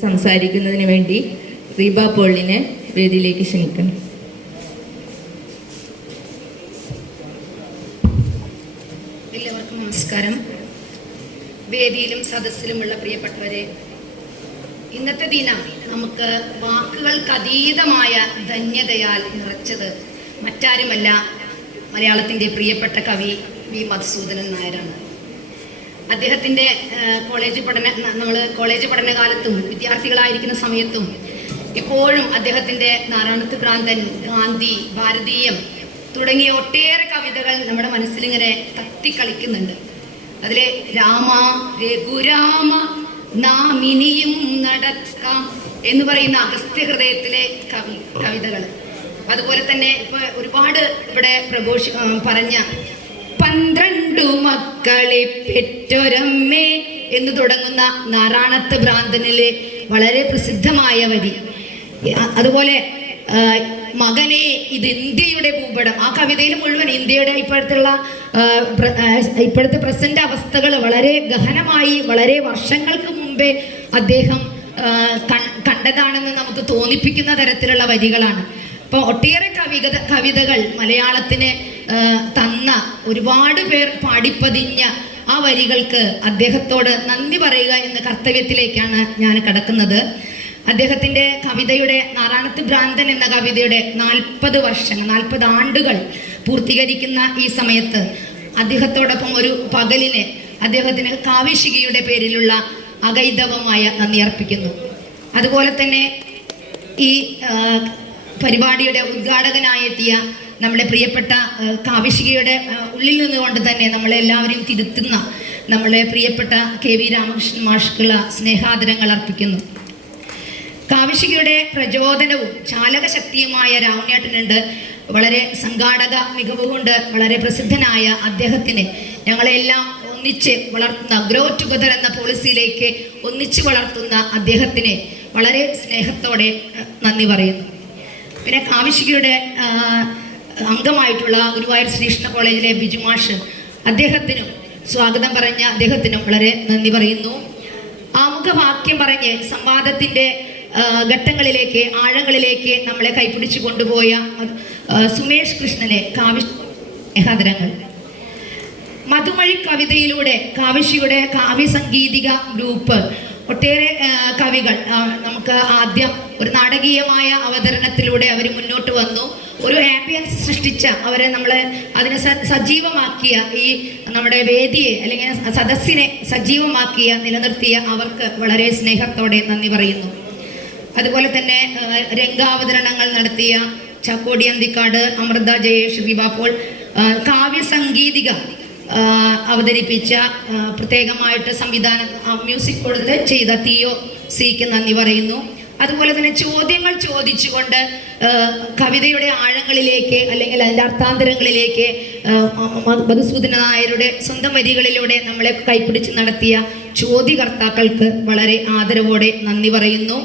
സംസാരിക്കുന്നതിന് വേണ്ടി റീബ പോളിനെ വേദിയിലേക്ക് ക്ഷണിക്കുന്നു. എല്ലാവർക്കും നമസ്കാരം. വേദിയിലും സദസ്സിലുമുള്ള പ്രിയപ്പെട്ടവരെ ഇന്നത്തെ ദിനം നമുക്ക് വാക്കുകൾക്ക് അതീതമായ ധന്യതയാൽ നിറച്ചത് മറ്റാരുമല്ല മലയാളത്തിന്റെ പ്രിയപ്പെട്ട കവി വി മധുസൂദനൻ നായരാണ്. അദ്ദേഹത്തിന്റെ കോളേജ് പഠന നമ്മൾ കോളേജ് പഠനകാലത്തും വിദ്യാർത്ഥികളായിരിക്കുന്ന സമയത്തും ഇപ്പോഴും അദ്ദേഹത്തിന്റെ നാരായണത്ത് ഭ്രാന്തൻ ഗാന്ധി ഭാരതീയം തുടങ്ങിയ ഒട്ടേറെ കവിതകൾ നമ്മുടെ മനസ്സിലിങ്ങനെ തത്തിക്കളിക്കുന്നുണ്ട്. അതിലെ രാമ രഘുരാമ നാമിനിയും നടക്കാം എന്ന് പറയുന്ന അഗസ്ത്യ ഹൃദയത്തിലെ കവി കവിതകൾ അതുപോലെ തന്നെ ഇപ്പൊ ഒരുപാട് ഇവിടെ പ്രഘോഷ പറഞ്ഞ പന്ത്രണ്ടു മക്കളെ പെറ്റൊരമ്മേ എന്ന് തുടങ്ങുന്ന നാറാണത്ത് ഭ്രാന്തനിലെ വളരെ പ്രസിദ്ധമായ വരി. അതുപോലെ മകനെ ഇത് ഇന്ത്യയുടെ ഭൂപടം. ആ കവിതയിൽ മുഴുവൻ ഇന്ത്യയുടെ ഇപ്പോഴത്തുള്ള ഇപ്പോഴത്തെ പ്രസന്റ് അവസ്ഥകൾ വളരെ ഗഹനമായി വളരെ വർഷങ്ങൾക്ക് മുമ്പേ അദ്ദേഹം കണ്ടതാണെന്ന് നമുക്ക് തോന്നിപ്പിക്കുന്ന തരത്തിലുള്ള വരികളാണ്. അപ്പോൾ ഒട്ടേറെ കവിത കവിതകൾ മലയാളത്തിന് തന്ന ഒരുപാട് പേർ പാടിപ്പതിഞ്ഞ ആ വരികൾക്ക് അദ്ദേഹത്തോട് നന്ദി പറയുക എന്ന കർത്തവ്യത്തിലേക്കാണ് ഞാൻ കടക്കുന്നത്. അദ്ദേഹത്തിന്റെ കവിതയുടെ നാരായണത്ത് ഭ്രാന്തൻ എന്ന കവിതയുടെ നാൽപ്പത് വർഷങ്ങൾ നാൽപ്പത് ആണ്ടുകൾ പൂർത്തീകരിക്കുന്ന ഈ സമയത്ത് അദ്ദേഹത്തോടൊപ്പം ഒരു പകലിന് അദ്ദേഹത്തിന് കാവ്യശികയുടെ പേരിലുള്ള അകൈതവമായ നന്ദി അർപ്പിക്കുന്നു. അതുപോലെ തന്നെ ഈ പരിപാടിയുടെ ഉദ്ഘാടകനായി എത്തിയ നമ്മുടെ പ്രിയപ്പെട്ട കാവിഷികയുടെ ഉള്ളിൽ നിന്നുകൊണ്ട് തന്നെ നമ്മളെല്ലാവരെയും തിരുത്തുന്ന നമ്മളെ പ്രിയപ്പെട്ട കെ വി രാമകൃഷ്ണൻ മാഷ്ക്കുള്ള സ്നേഹാദരങ്ങൾ അർപ്പിക്കുന്നു. കാവിഷികയുടെ പ്രചോദനവും ചാലകശക്തിയുമായ രാമനേട്ടനുണ്ട് വളരെ സംഘാടക മികവ് കൊണ്ട് വളരെ പ്രസിദ്ധനായ അദ്ദേഹത്തിന് ഞങ്ങളെല്ലാം ഒന്നിച്ച് വളർത്തുന്ന ഗ്രോ ടുഗദർ എന്ന പോളിസിയിലേക്ക് ഒന്നിച്ച് വളർത്തുന്ന അദ്ദേഹത്തിന് വളരെ സ്നേഹത്തോടെ നന്ദി പറയുന്നു. പിന്നെ കാവിശികയുടെ അംഗമായിട്ടുള്ള ഗുരുവായൂർ ശ്രീകൃഷ്ണ കോളേജിലെ ബിജുമാഷ് അദ്ദേഹത്തിനും സ്വാഗതം പറഞ്ഞ അദ്ദേഹത്തിനും വളരെ നന്ദി പറയുന്നു. ആമുഖവാക്യം പറഞ്ഞ് സംവാദത്തിന്റെ ഘട്ടങ്ങളിലേക്ക് ആഴങ്ങളിലേക്ക് നമ്മളെ കൈപിടിച്ചു കൊണ്ടുപോയ സുമേഷ് കൃഷ്ണനെ കാവ്യ സ്നേഹാദരങ്ങൾ. മധുമഴി കവിതയിലൂടെ കാവിശിയുടെ കാവ്യസംഗീതിക ഗ്രൂപ്പ് ഒട്ടേറെ കവികൾ നമുക്ക് ആദ്യം ഒരു നാടകീയമായ അവതരണത്തിലൂടെ അവർ മുന്നോട്ട് വന്നു. ഒരു ആംബിയൻസ് സൃഷ്ടിച്ച അവരെ നമ്മളെ അതിനെ സജീവമാക്കിയ ഈ നമ്മുടെ വേദിയെ അല്ലെങ്കിൽ സദസ്സിനെ സജീവമാക്കിയ നിലനിർത്തിയ അവർക്ക് വളരെ സ്നേഹത്തോടെ നന്ദി പറയുന്നു. അതുപോലെ തന്നെ രംഗാവതരണങ്ങൾ നടത്തിയ ചക്കോടിയന്തിക്കാട് അമൃത ജയേഷ് ദിവാപ്പോൾ കാവ്യസംഗീതിക അവതരിപ്പിച്ച പ്രത്യേകമായിട്ട് സംവിധാനം മ്യൂസിക് കൊടുത്ത് ചെയ്ത തിയോ സിക്ക് നന്ദി പറയുന്നു. അതുപോലെ തന്നെ ചോദ്യങ്ങൾ ചോദിച്ചുകൊണ്ട് കവിതയുടെ ആഴങ്ങളിലേക്ക് അല്ലെങ്കിൽ അതിന്റെ അർത്ഥാന്തരങ്ങളിലേക്ക് മധുസൂദന നായരുടെ സ്വന്തം വരികളിലൂടെ നമ്മളെ കൈപ്പിടിച്ച് നടത്തിയ ചോദ്യകർത്താക്കൾക്ക് വളരെ ആദരവോടെ നന്ദി പറയുന്നു.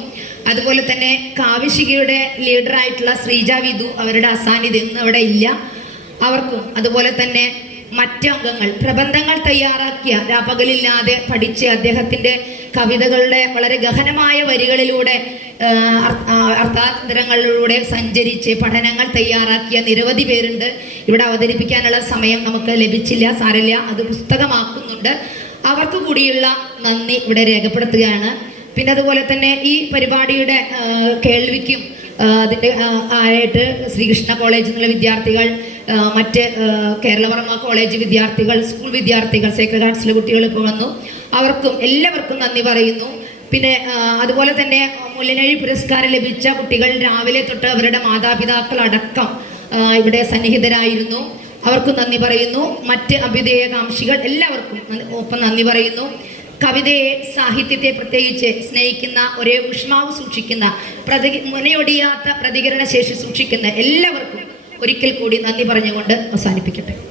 അതുപോലെ തന്നെ കാവിശികയുടെ ലീഡറായിട്ടുള്ള ശ്രീജ വിധു അവരുടെ അസാന്നിധ്യം ഇന്ന് അവിടെ ഇല്ല. അവർക്കും അതുപോലെ തന്നെ മറ്റ് അംഗങ്ങൾ പ്രബന്ധങ്ങൾ തയ്യാറാക്കിയ രാപ്പകലില്ലാതെ പഠിച്ച് അദ്ദേഹത്തിന്റെ കവിതകളുടെ വളരെ ഗഹനമായ വരികളിലൂടെ അർത്ഥാന്തരങ്ങളിലൂടെ സഞ്ചരിച്ച് പഠനങ്ങൾ തയ്യാറാക്കിയ നിരവധി പേരുണ്ട്. ഇവിടെ അവതരിപ്പിക്കാനുള്ള സമയം നമുക്ക് ലഭിച്ചില്ല സാരല്ല അത് പുസ്തകമാക്കുന്നുണ്ട്. അവർക്ക് കൂടിയുള്ള നന്ദി ഇവിടെ രേഖപ്പെടുത്തുകയാണ്. പിന്നെ അതുപോലെ തന്നെ ഈ പരിപാടിയുടെ കേൾവിക്കും അതിന്റെ ആയിട്ട് ശ്രീകൃഷ്ണ കോളേജിൽ നിന്നുള്ള വിദ്യാർത്ഥികൾ മറ്റ് കേരളവർമ്മ കോളേജ് വിദ്യാർത്ഥികൾ സ്കൂൾ വിദ്യാർത്ഥികൾ സേക്രഡ് ആർട്സിലെ കുട്ടികൾ ഇപ്പോൾ വന്നു. അവർക്കും എല്ലാവർക്കും നന്ദി പറയുന്നു. പിന്നെ അതുപോലെ തന്നെ മുല്ലനഴി പുരസ്കാരം ലഭിച്ച കുട്ടികൾ രാവിലെ തൊട്ട് അവരുടെ മാതാപിതാക്കൾ അടക്കം ഇവിടെ സന്നിഹിതരായിരുന്നു. അവർക്കും നന്ദി പറയുന്നു. മറ്റ് അഭ്യുദയകാംക്ഷികൾ എല്ലാവർക്കും ഒപ്പം നന്ദി പറയുന്നു. കവിതയെ സാഹിത്യത്തെ പ്രത്യേകിച്ച് സ്നേഹിക്കുന്ന ഒരേ ഊഷ്മാവ് സൂക്ഷിക്കുന്ന പ്രതി മുനയൊടിയാത്ത പ്രതികരണ ശേഷി സൂക്ഷിക്കുന്ന എല്ലാവർക്കും ഒരിക്കൽ കൂടി നന്ദി പറഞ്ഞുകൊണ്ട് അവസാനിപ്പിക്കട്ടെ.